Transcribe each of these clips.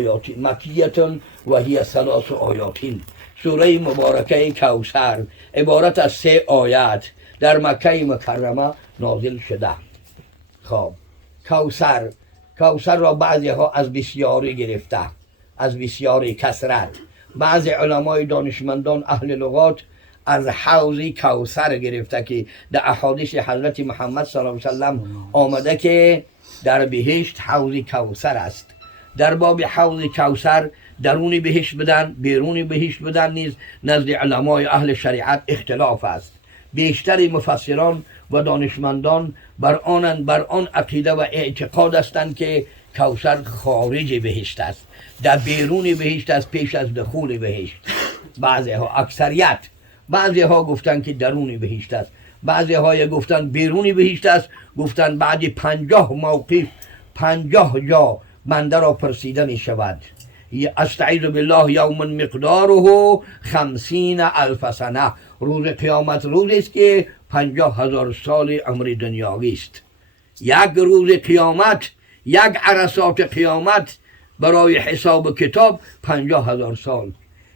آیات مکیة و هی 3 آیات. سوره مبارکه کوثر عبارت از 3 آیت در مکه مکرمه نازل شده. خب کوثر را بعضی ها از بسیاری گرفته، از بسیاری کثرت. بعضی علمای دانشمندان اهل لغات از حوض کوثر گرفته که در احادیث حضرت محمد صلی الله علیه وسلم آمده که در بهشت حوض کوثر است. در باب حوض کوثر درون بهشت بدن بیرون بهشت بدن نیز نزد علمای اهل شریعت اختلاف است. بیشتر مفسران و دانشمندان بر آن عقیده و اعتقاد هستند که کوثر خارج بهشت است، در بیرون بهشت است پیش از دخول بهشت. بعضی ها اکثریت بعضی ها گفتن که درون بهشت است، بعضی ها گفتن بیرون بهشت است. گفتن بعد 50 موقف 50 جا بنده را پرسیده می شود. استعیذ بالله یوم مقداره 50,000 سنه. روز قیامت روزی است که 50,000 سال عمر دنیاوی است. یک روز قیامت، یک عرصات قیامت برای حساب کتاب 50,000 سال.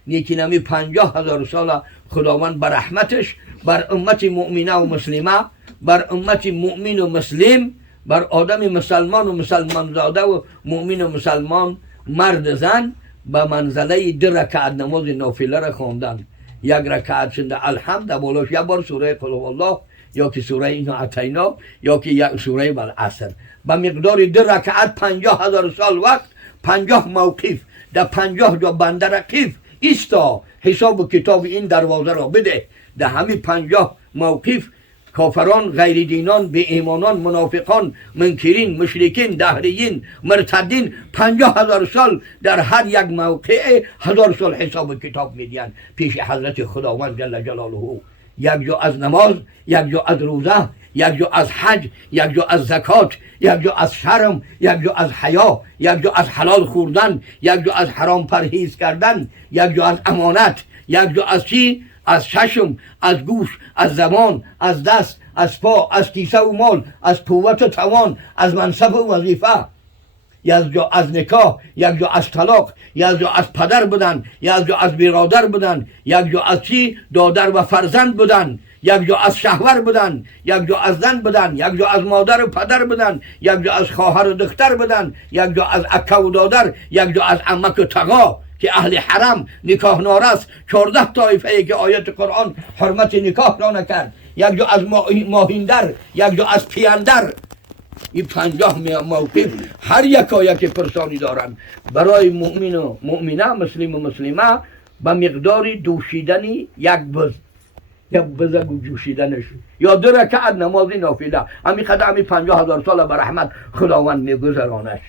لیکن همی 50,000 سال خداوند بر رحمتش بر امت مؤمنه و مسلمه، بر امت مؤمن و مسلم، بر آدم مسلمان و مسلمان زاده و مؤمن و مسلمان مرد زن به منزله 2 رکعت نماز نافله را خواندن. 1 رکعت شنده الحمد بالاش 1 بار سوره قل هوالله یا که سوره اینا اتینا یا که یک سوره والعصر به مقدار 2 رکعت 50,000 سال وقت 50 موقف در 50 جا بنده رقیف ایستا حساب کتاب این دروازه را بده. در همین 50 موقف کافران، غیر دینان، بی ایمانان، منافقان، منکرین، مشرکین، دهریین، مرتدین 50,000 سال در هر یک موقع 1000 سال حساب کتاب میدین پیش حضرت خداوند جل جلاله. 1 جا از نماز، 1 جا از روزه، 1 جا از حج، 1 جا از زکات، 1 جا از شرم، 1 جا از حیا، 1 جا از حلال خوردن، 1 جا از حرام پرهیز کردن، 1 جا از امانت، 1 جا از چی؟ از چشم، از گوش، از زبان، از دست، از پا، از کیسه و مال، از قوت و توان، از منصب و وظیفه. 1 جا از نکاح، 1 جا از طلاق، 1 جا از پدر بودن، 1 جا از برادر بودن، 1 جا از چی؟ دادر و فرزند بودن، 1 جا از شهور بودن، 1 جا از زن بودن، 1 جا از مادر و پدر بودن، 1 جا از خواهر و دختر بودن، 1 جا از اکه و دادر، 1 جا از عمک و تقا که اهل حرم نکاح نارست. 14 طایفه که آیت قرآن حرمت نکاح را نکرد. 1 جا از ماهیندر، 1 جا از پیاندر. این 50 موقف هر یک پرسانی دارن برای مؤمن و مؤمنه، مسلم و مسلمه به مقدار دوشیدن 1 بز، 1 بزگو جوشیدنش یا 2 رکعت نماز نافله. همین قدر همین 50,000 سال به رحمت خداوند میگذرانش.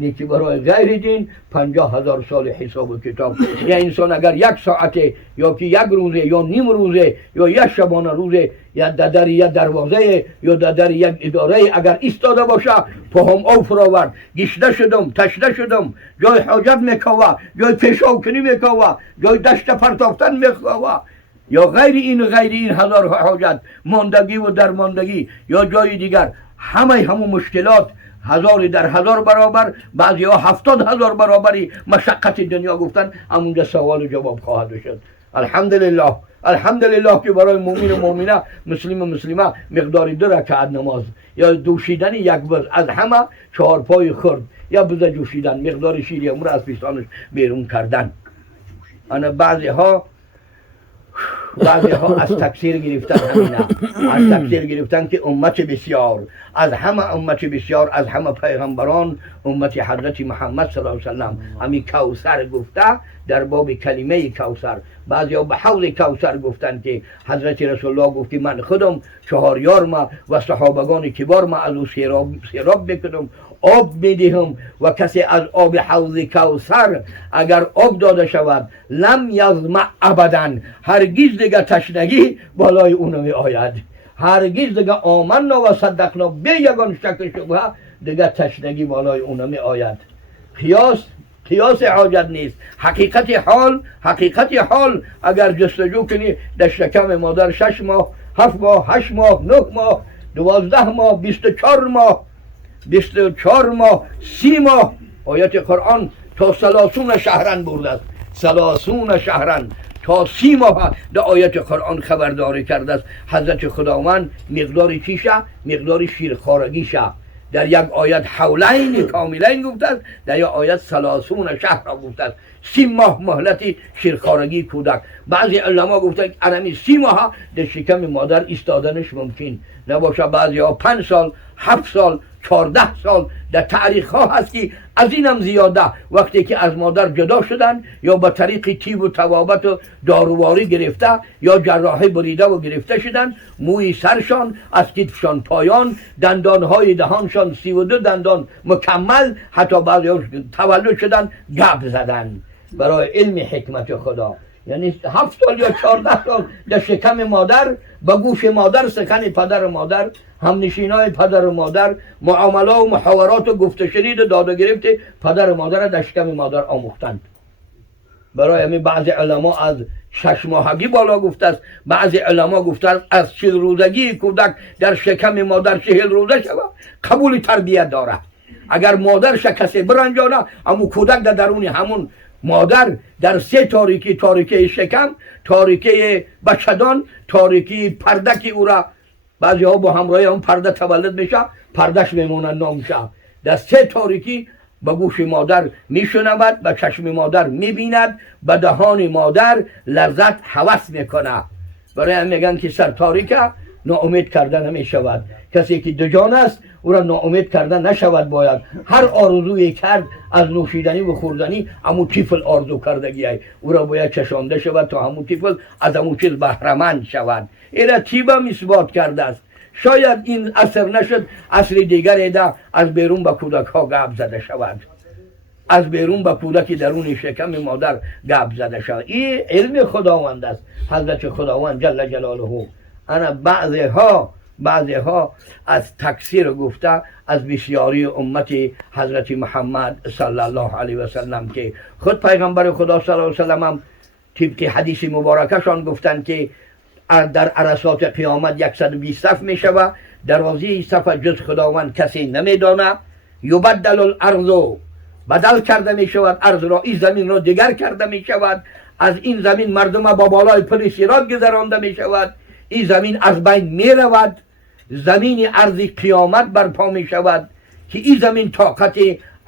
نیکی برای غیر دین 50,000 سال حساب و کتاب. یا انسان اگر 1 ساعت یا که 1 روزه یا نیم روزه یا 1 شبانه روزه یا در یک دروازه یا در یک اداره اگر ایستاده باشه پاهم او فراورد گشته شدم تشنه شدم، جای حاجت میکوه، جای پیشاب کنی میکوه، جای دشت پرتافتن میکوه یا غیر این 1000 حاجت، ماندگی و درماندگی یا جای دیگر، همون مشکلات 1000 در 1000 برابر، بعضی ها 70,000 برابری مشقت دنیا گفتن. همونجا سوال و جواب خواهد شد. الحمدلله که برای مؤمن و مؤمنه، مسلم و مسلمه مقدار 2 رکعت نماز یا دوشیدن 1 بز از همه 4 پای خرد یا بز جوشیدن، مقدار شیر عمر از پیشانش بیرون کردن. انا بعضی ها از تکثیر گرفتن، از تکثیر گرفتن که امت بسیار، از همه امت بسیار، از همه پیغمبران امت حضرت محمد صلی الله علیه وسلم همین کوثر گفته در باب کلمه کوثر. بعضی ها به حوض کوثر گفتن که حضرت رسول الله گفت من خودم 4 یار و صحابگان کبار ما از او سیراب بکنم، آب میدهم و کسی از آب حوض کوثر اگر آب داده شود لم یظمأ ابدا، هرگز دیگه تشنگی بالای اونو می آید. هرگز دیگه آمنا و صدقنا به یگان شک شبهه دیگه تشنگی بالای اونو می آید. قیاس حاجت نیست. حقیقت حال اگر جستجو کنی در شکم مادر 6 ماه 7 ماه 8 ماه 9 ماه 12 ماه 24 ماه 30 ماه آیت قرآن تا 30 شهرن برده است. 30 شهرن تا 30 ماه در آیت قرآن خبرداری کرده است حضرت خداوند مقدار چیشه؟ مقدار شیرخوارگیشه. در یک آیت حولین کاملین گفته است، در یک آیت 30 شهر را گفته است. 30 ماه مهلت شیرخوارگی کودک. بعضی علما گفتند ارمی 30 ماه در شکم مادر ایستادنش ممکن نباشه، بعضی ها 5 سال، 7 سال، 14 سال در تاریخ ها هست که از اینم زیاده وقتی که از مادر جدا شدن یا به طریق تیب و توابت و دارواری گرفته یا جراحی بریده و گرفته شدن، موی سرشان از کتفشان پایان، دندان های دهانشان 32 دندان مکمل، حتی بعضی ها تولد شدن گپ زدن برای علم حکمت خدا. یعنی 7 سال یا 14 سال در شکم مادر، به گوش مادر، سخن پدر و مادر، همنشینای پدر و مادر، معامله و محاورات و گفت شنید و داد و گرفت پدر و مادر در شکم مادر آموختند. برای همین بعضی علما از 6 ماهگی بالا گفته است، بعضی علما گفتند از 40 روزگی کودک در شکم مادر 40 روزه شود قبول تربیت داره. اگر مادرش کسی برنجانه، اما کودک در درون همون مادر در 3 تاریکی، تاریکی شکم، تاریکی بچه‌دان، تاریکی پرده که او را بعضی ها با همراهی هم پرده تولد میشه، پردهش میمونه نامشه، در 3 تاریکی به گوش مادر میشنود، به چشم مادر میبیند، به دهان مادر لذت هوس میکنه. برای هم میگن که سر تاریکه ناامید کردن نمیشود. کسی که دجان است او را ناامید کردن نشود. باید هر آرزویی کرد از نوشیدنی و خوردنی، همون طفل آرزو کردگی ای او را باید چشانده شود تا همون طفل از همون چیز بهره‌مند شود. اینا طب هم اثبات کرده است. شاید این اثر نشد، اصل دیگری ده از بیرون به کودک ها گپ زده شود، از بیرون به کودک درون شکم مادر گپ زده شود. این علم خداوند است، حضرت خداوند جل جلاله. انا بعضی ها از تکثیر گفته از بسیاری امت حضرت محمد صلی الله علیه و سلم که خود پیغمبر خدا صلی الله علیه و سلم هم طبق حدیث مبارکشان گفتند که در عرصات قیامت 120 صف می شود، دروازه صف جز خداوند کسی نمی دانه. یبدل الارض، بدل کرده می شود ارض را، این زمین را دیگر کرده می شود. از این زمین مردم با بالای پل صراط گذرانده می شود. این زمین از بین می رود. زمین ارض قیامت برپا می شود که این زمین طاقت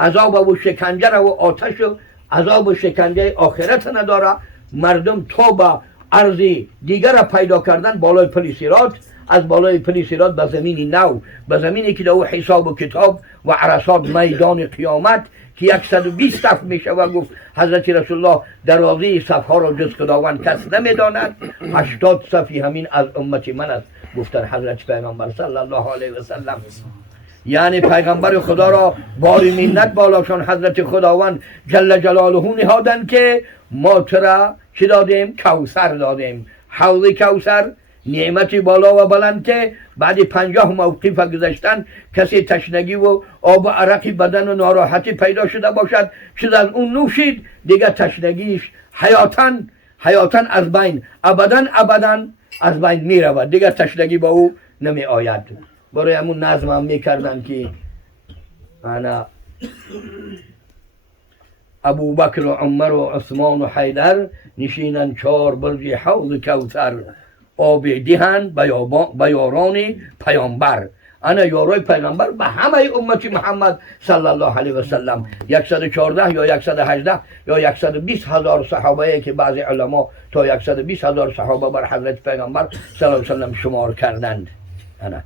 عذاب و شکنجه و آتش و عذاب و شکنجه آخرت نداره. مردم تا به ارض دیگر را پیدا کردن بالای پل صراط، از بالای پل صراط به زمین نو، به زمینی که دو حساب و کتاب و عرصات میدان قیامت که 120 صف می شود. گفت حضرت رسول الله دروازه صف ها را جز خداوند کس نمی داند. 80 صفی همین از امت من است، گفتن حضرت پیغمبر صلی الله علیه و سلم. یعنی پیغمبر خدا را باری منت بالاشان حضرت خداوند جل جلاله نهادن که ما ترا چی دادیم؟ کوثر دادیم. حوض کوثر نعمتی بالا و بلند که بعد 50 موقف گذشتن کسی تشنگی و آب و عرقی بدن و ناراحتی پیدا شده باشد، شد از اون نوشید دیگه تشنگیش حیاتن از بین، ابدا از بین می رود، دیگه تشنگی با او نمی آید. برای همون نظم هم می کردن که انا ابو بکر و عمر و عثمان و حیدر نشینن 4 برج حوض کوثر، آب دهن به یاران پیامبر. انا یارای پیغمبر به همه امت محمد صلی الله علیه و سلم. 114 یا 118 یا 120 هزار صحابه که بعضی علما تا 120 هزار صحابه بر حضرت پیغمبر صلی الله علیه و سلم شمار کردند. انا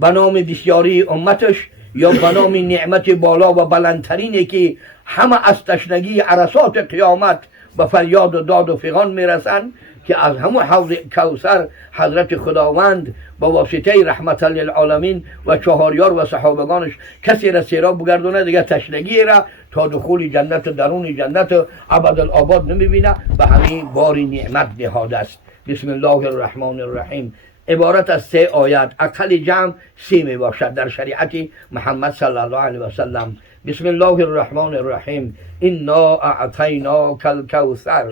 به نام بسیاری امتش یا به نام نعمت بالا و بلندترینی که همه از تشنگی عرصات قیامت به فریاد و داد و فغان میرسند، که از همون حوض کوثر حضرت خداوند با واسطه رحمت للعالمین و 4 یار و صحابگانش کسی را سیراب بگردونه دیگه تشنگی را تا دخول جنت و درون جنت و ابدالآباد نمیبینه. به همین باری نعمت نهاده است. بسم الله الرحمن الرحیم عبارت از 3 آیت، اقل جمع 3 می باشد در شریعت محمد صلی الله علیه و سلم. بسم الله الرحمن الرحیم انا اعطیناک الکوثر.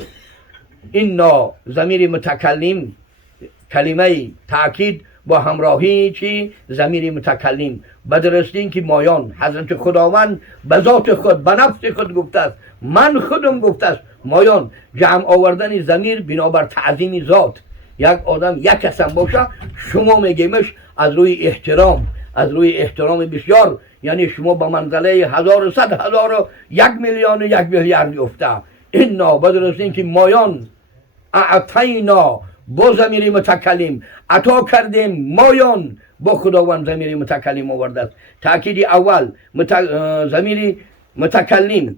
انا ضمیر متکلم کلمه تاکید با همراهی چی؟ ضمیر متکلم. بدرستین که مایان حضرت خداوند به ذات خود به نفس خود گفته است، من خودم گفته است. مایان جمع آوردن ضمیر بنابر تعظیم ذات. یک آدم یک قسم باشه شما میگیمش از روی احترام، از روی احترام بسیار. یعنی شما به منزله 1000 و 100,000 و 1,000,000 و 1,000,000,000 افته. اینا بدرستین که مایان اعطینا با ضمیر متکلم، عطا کردیم مایان با خداوند ضمیر متکلم آورده است. تأکید اول ضمیر متکلم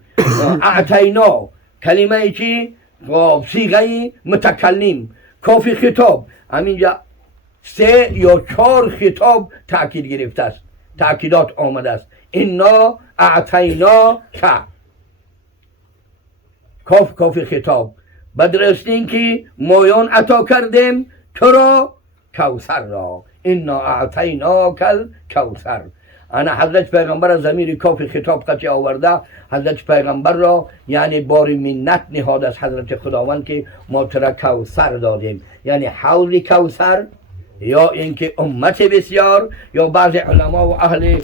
اعطینا کلمه چی؟ صیغه متکلم کافی خطاب. همینجا 3 یا 4 خطاب تأکید گرفته است، تأکیدات آمده است. انا اعطینا که کافی خطاب. بدرستین که مایان عطا کردیم تو را کوثر را. انا اعطینا کل کوثر. انا حضرت پیغمبر از ضمیر کافی خطاب قطعی آورده. حضرت پیغمبر را یعنی بار منت نهاد از حضرت خداوند که ما تو را کوثر دادیم. یعنی حوض کوثر، یا اینکه امت بسیار، یا بعض علما و اهل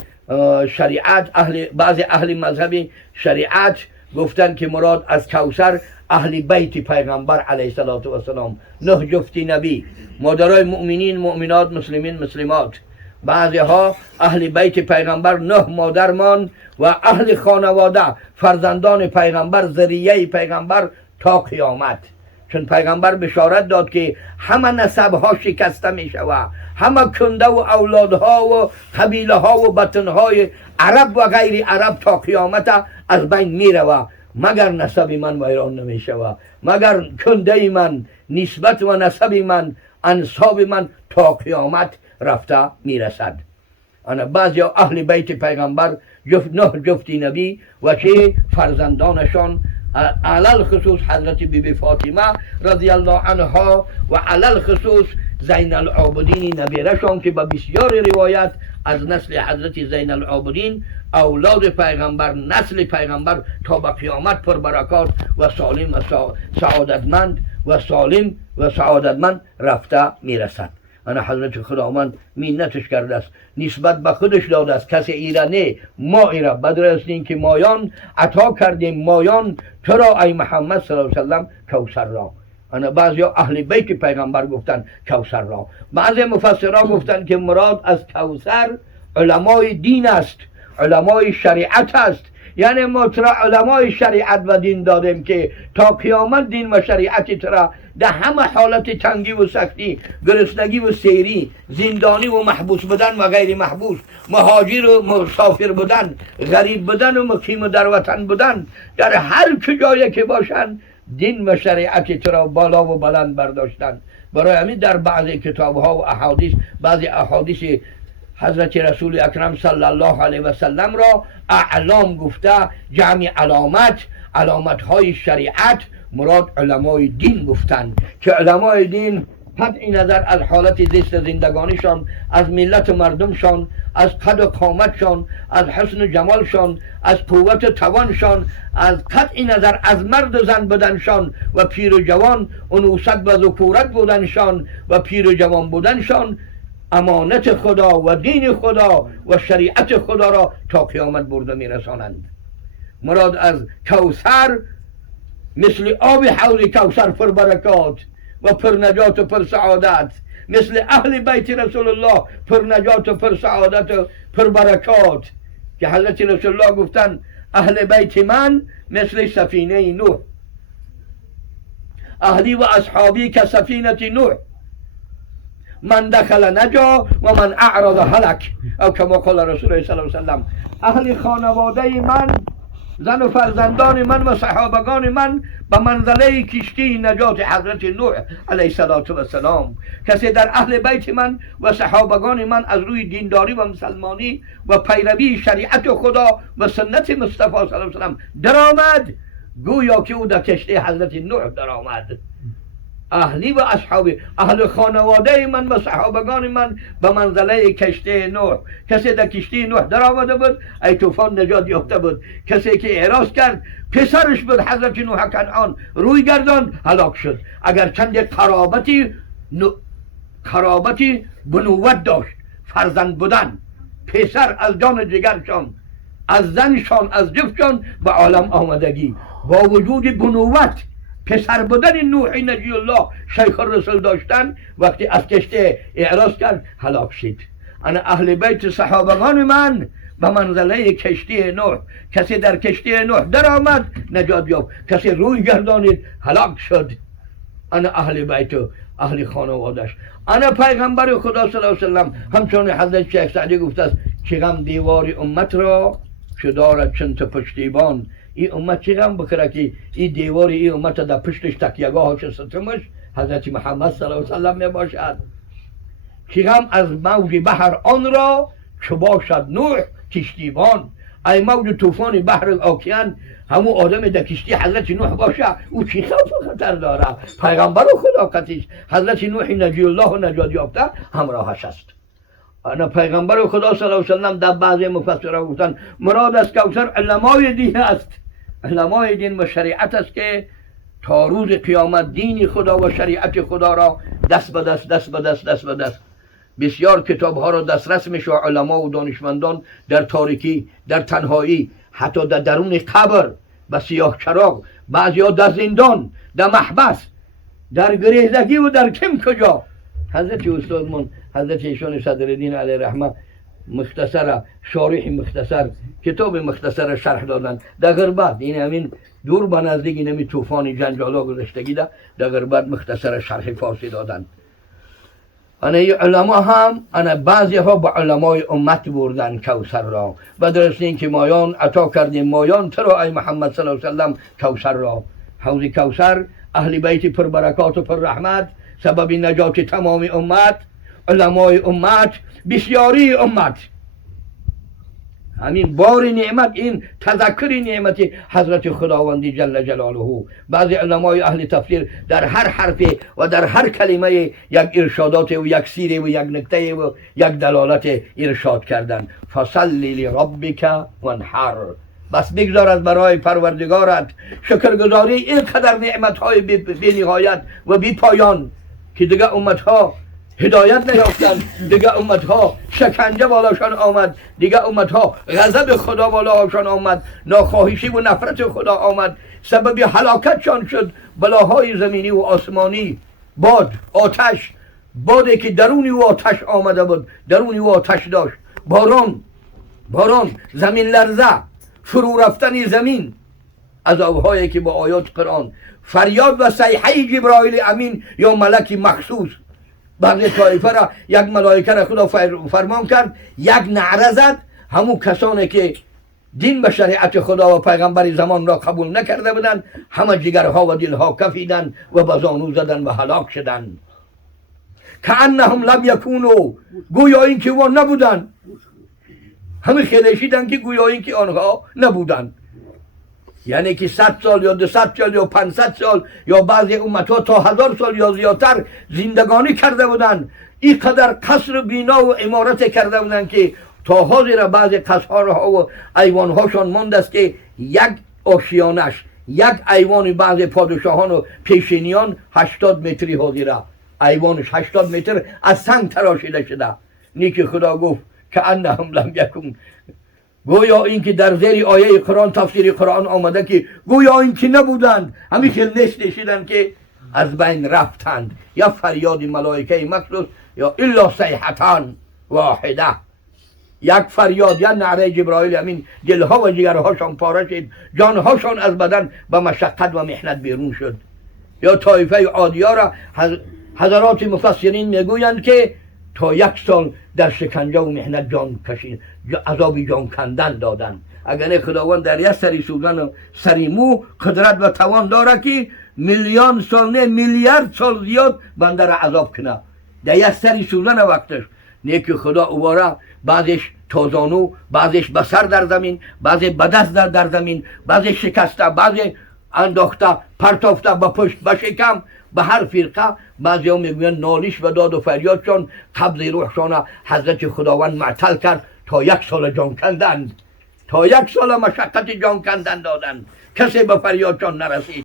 شریعت، بعض اهل مذهب شریعت گفتن که مراد از کوثر اهل بیت پیغمبر علیه السلام، 9 جفتی نبی، مادرای مؤمنین، مؤمنات، مسلمین، مسلمات. بعضی ها اهل بیت پیغمبر 9 مادرمان و اهل خانواده فرزندان پیغمبر، ذریه پیغمبر تا قیامت. چون پیغمبر بشارت داد که همه نسب ها شکسته می شود، همه کنده و اولادها و قبیله ها و بطن های عرب و غیر عرب تا قیامت از بین می رود، مگر نسب من ویران نمی شود، مگر کنده من، نسبت و نسب من، انساب من تا قیامت رفته می رسد. انا بعضی اهل بیت پیغمبر 9 جفتی نبی و چه فرزندانشان، علل خصوص حضرت بیبی فاطمه رضی الله عنها و علل خصوص زین العابدین نبیرشان که به بسیار روایت از نسل حضرت زین العابدین اولاد پیغمبر، نسل پیغمبر تا به قیامت پر برکات و سالم و سعادتمند و سالم و سعادتمند رفته میرسد. انا حضرت خداوند منتش کرده است، نسبت به خودش داده است، کسی ایره نه، ما ایره. بدرستین که مایان عطا کردیم مایان تو را ای محمد صلی الله علیه وسلم کوثر را. انا بعضی اهل بیت پیغمبر گفتن کوثر را. بعضی مفسران گفتن که مراد از کوثر علمای دین است، علمای شریعت است. یعنی ما ترا علمای شریعت و دین دادیم که تا قیامت دین و شریعت ترا در همه حالت تنگی و سختی، گرسنگی و سیری، زندانی و محبوس بودن و غیر محبوس، مهاجر و مسافر بودن، غریب بودن و مقیم در وطن بودن، در هر کجایی که باشن دین و شریعت ترا بالا و بلند برداشتن. برای همین در بعضی کتاب ها و احادیث، بعضی احادیث حضرت رسول اکرم صلی الله علیه و سلم را اعلام گفته، جمع علامت های شریعت مراد علمای دین گفتند که علمای دین قطع نظر از حالت زیست زندگانیشان، از ملت مردمشان، از قد و قامتشان، از حسن و جمالشان، از قوت و توانشان، از قطع نظر از مرد و زن بودنشان و پیر و جوان، انوثت و ذکورت بودنشان و پیر و جوان بودنشان، امانت خدا و دین خدا و شریعت خدا را تا قیامت برده می رسانند. مراد از کوثر مثل آب حوض کوثر پر برکات و پر نجات و پر سعادت، مثل اهل بیت رسول الله پر نجات و پر سعادت و پر برکات که حضرت رسول الله گفتن اهل بیت من مثل سفینه نوح، اهلی و اصحابی که سفینه نوح، من دخل نجا و من اعرض هلک، او کما قال رسول الله صلی الله علیه وسلم. اهل خانواده من، زن و فرزندان من و صحابگان من به منزله کشتی نجات حضرت نوح علیه السلام. کسی در اهل بیت من و صحابگان من از روی دینداری و مسلمانی و پیروی شریعت خدا و سنت مصطفی صلی الله علیه وسلم درآمد، گویا که او در کشتی حضرت نوح درآمد. اهلی و اصحابی، اهل خانواده من و صحابگان من به منزله کشتی نوح. کسی در کشتی نوح در آمده بود ای طوفان نجات یافته بود. کسی که اعراض کرد پسرش بود حضرت نوح کنعان، روی گردان هلاک شد. اگر چند قرابتی قرابت بنوت داشت، فرزند بودن. پسر از جان جگرشان، از زنشان، از جفتشان به عالم آمدگی، با وجود بنوت پسر بودن نوح نجی الله شیخ الرسول داشتن، وقتی از کشتی اعراض کرد هلاک شد. انا اهل بیت صحابگان من به منزله کشتی نوح، کسی در کشتی نوح در آمد نجات یافت، کسی روی گردانید هلاک شد. انا اهل بیت و اهل خانوادش. انا پیغمبر خدا صلی الله علیه وسلم، همچون حضرت شیخ سعدی گفته است که غم دیوار امت را چه دارد چند تا پشتیبان. این امت چه غم بکره که این دیوار این امت در پشتش تکیه‌گاهش ستمش حضرت محمد صلی الله علیه وسلم می باشد. که غم از موج بحر آن را چه باشد نوح کشتیبان. ای موج طوفان بحر اوکیان همون آدم در کشتی حضرت نوح باشه او چی خوف و خطر داره؟ پیغمبر خدا کتیش حضرت نوح نجی الله و نجات یافته همراهش است. انا پیغمبر خدا صلی الله علیه وسلم در بعضی مفسران گفتن مراد از کوثر علمای دین است. علمای دین و شریعت است که تا روز قیامت دین خدا و شریعت خدا را دست به دست دست به دست دست به دست. بسیار کتاب ها را دسترس میشه علما و دانشمندان در تاریکی، در تنهایی، حتی در درون قبر، به سیاه چراغ، بعضی ها در زندان، در محبس، در گریزگی و در کم کجا. حضرت استادمون حضرت ایشان صدرالدین علیه رحمه مختصر شارح مختصر کتاب مختصر شرح دادن در غربت. این همین دور به نزدیک این همین طوفان جنجالا گذشتگی در غربت مختصر شرح فارسی دادن. انا علما هم انا بعضی ها با علمای امت بردن کوثر را و درست این که مایان عطا کردیم مایان ترا ای محمد صلی الله علیه وسلم کوثر را. حوض کوثر اهل بیت پر برکات و پر رحمت، سبب نجات تمام امت، علمای امت، بسیاری امت. همین بار نعمت، این تذکر نعمت حضرت خداوندی جل جلاله. بعضی علمای اهل تفسیر در هر حرف و در هر کلمه یک ارشادات و یک سیر و یک نکته و یک دلالت ارشاد کردن. فصلی لربک وانحر، بس بگذار از برای پروردگارت شکرگزاری اینقدر نعمتهای بی نهایت و بی پایان که دیگه امتها هدایت نیافتند، دیگه امتها شکنجه بالاشان آمد، دیگه امتها غضب خدا بالاشان آمد، ناخواهشی و نفرت خدا آمد، سبب هلاکتشان شد. بلاهای زمینی و آسمانی، باد، آتش، بادی که درونی و آتش آمده بود، درونی و آتش داشت، باران، زمین لرزه، فرو رفتن زمین، عذابهایی که با آیات قرآن، فریاد و صیحه جبرائیل امین یا ملکی مخصوص. بعضی طایفه را یک ملائکه را خدا فرمان کرد یک نعره زد، همون کسانی که دین به شریعت خدا و پیغمبر زمان را قبول نکرده بودند همه جگرها و دلها کفیدن و به زانو زدن و هلاک شدند. کأنهم لم یکونوا، گویا این که و نبودن، همه خیلشیدن که گویا این که آنها نبودن. یعنی که 100 سال یا 200 سال یا 500 سال یا بعضی امتها تا 1000 سال یا زیادتر زندگانی کرده بودند. این قدر قصر بینا و عمارت کرده بودند که تا حاضر بعضی قصرها و ایوانهاشان مانده است که یک آشیانش، یک ایوان بعضی پادشاهان و پیشینیان 80 متری حاضره، ایوانش 80 متر از سنگ تراشیده شده. نیک خدا گفت که انهم لم یکون، گویا این که در زیر آیه قرآن تفسیر قرآن آمده که گویا این که نبودند، همین خیل نشیدن که از بین رفتند. یا فریاد ملائکه مخصوص یا الا صیحتان واحده، یک فریاد یا نعره جبرائیل امین، دلها و جگرهاشان پاره شد، جانهاشان از بدن به مشقت و محنت بیرون شد. یا طایفه عادیه را حضرات مفسرین میگویند که تا 1 سال در شکنجه و محنت جان کشید، عذابی جان کندن دادن. اگر خداوند در یک سری سوزن و سری مو قدرت و توان داره که میلیون سال نه میلیارد سال زیاد بنده را عذاب کنه در یک سری سوزن وقتش. نیک خدا اوباره بعضش تازانو، بعضش بسر در زمین، بعضی بدست در زمین، بعضی شکسته، بعضی انداخته پرتافته به پشت به شکم، به هر فرقه. بعضی ها میگوین نالیش و داد و فریادشان قبض روحشان حضرت خداوند معطل کرد تا 1 سال جان کندند، تا 1 سال مشقت جان کندن دادند، کسی به فریادشان نرسید.